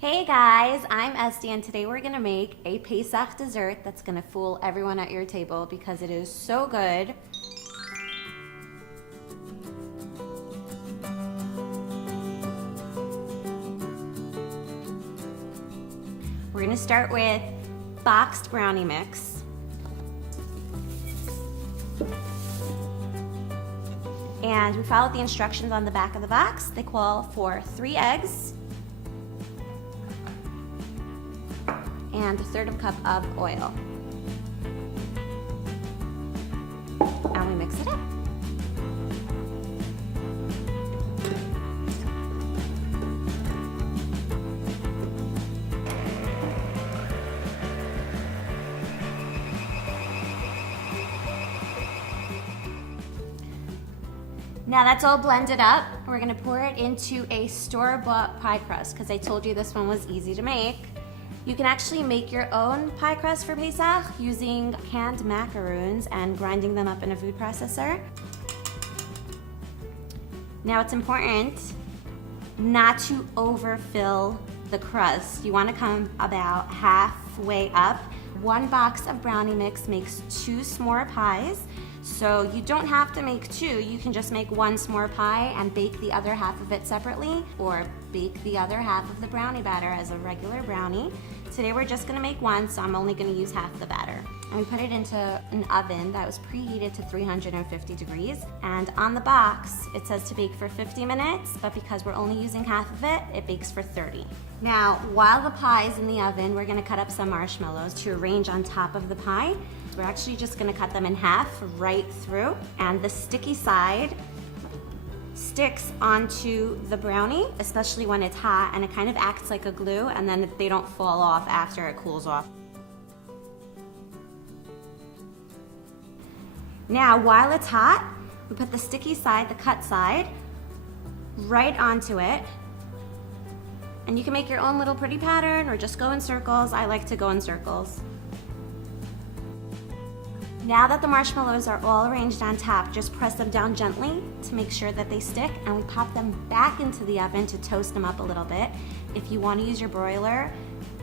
Hey guys, I'm Esty and today we're gonna make a Pesach dessert that's gonna fool everyone at your table because it is so good. We're gonna start with boxed brownie mix. And we followed the instructions on the back of the box. They call for 3 eggs and 1/3 cup of oil. And we mix it up. Now that's all blended up. We're gonna pour it into a store-bought pie crust because I told you this one was easy to make. You can actually make your own pie crust for Pesach using canned macaroons and grinding them up in a food processor. Now it's important not to overfill the crust. You want to come about halfway up. 1 box of brownie mix makes 2 s'more pies. So you don't have to make 2, you can just make 1 s'more pie and bake the other half of it separately, or bake the other half of the brownie batter as a regular brownie. Today we're just gonna make 1, so I'm only gonna use half the batter. And we put it into an oven that was preheated to 350 degrees. And on the box, it says to bake for 50 minutes, but because we're only using half of it, it bakes for 30. Now, while the pie is in the oven, we're gonna cut up some marshmallows to arrange on top of the pie. We're actually just gonna cut them in half right through, and the sticky side sticks onto the brownie, especially when it's hot, and it kind of acts like a glue, and then they don't fall off after it cools off. Now, while it's hot, we put the sticky side, the cut side, right onto it. And you can make your own little pretty pattern or just go in circles. I like to go in circles. Now that the marshmallows are all arranged on top, just press them down gently to make sure that they stick, and we pop them back into the oven to toast them up a little bit. If you want to use your broiler,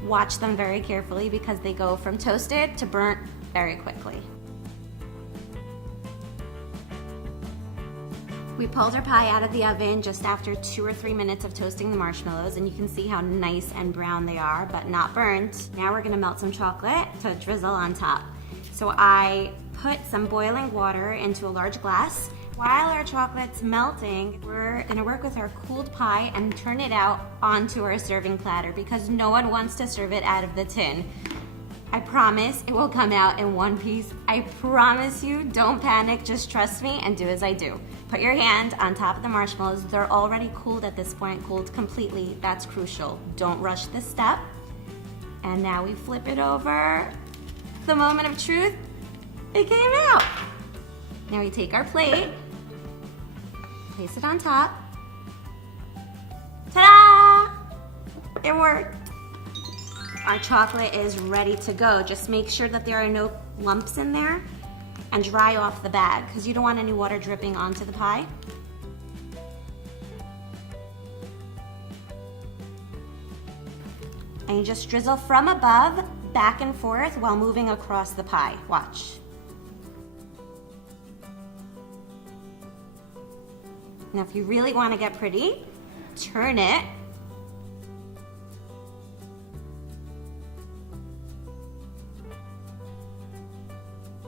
watch them very carefully because they go from toasted to burnt very quickly. We pulled our pie out of the oven just after 2 or 3 minutes of toasting the marshmallows, and you can see how nice and brown they are, but not burnt. Now we're gonna melt some chocolate to drizzle on top. So I put some boiling water into a large glass. While our chocolate's melting, we're gonna work with our cooled pie and turn it out onto our serving platter because no one wants to serve it out of the tin. I promise it will come out in one piece. I promise you, don't panic, just trust me and do as I do. Put your hand on top of the marshmallows. They're already cooled at this point, cooled completely. That's crucial. Don't rush this step. And now we flip it over. The moment of truth, it came out. Now we take our plate, place it on top. Ta-da! It worked. Our chocolate is ready to go. Just make sure that there are no lumps in there and dry off the bag because you don't want any water dripping onto the pie. And you just drizzle from above, back and forth while moving across the pie. Watch. Now if you really want to get pretty, turn it.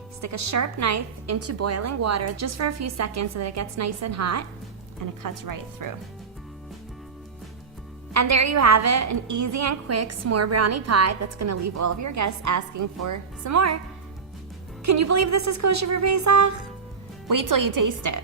Stick a sharp knife into boiling water just for a few seconds so that it gets nice and hot and it cuts right through. And there you have it, an easy and quick s'more brownie pie that's gonna leave all of your guests asking for some more. Can you believe this is kosher for Pesach? Wait till you taste it.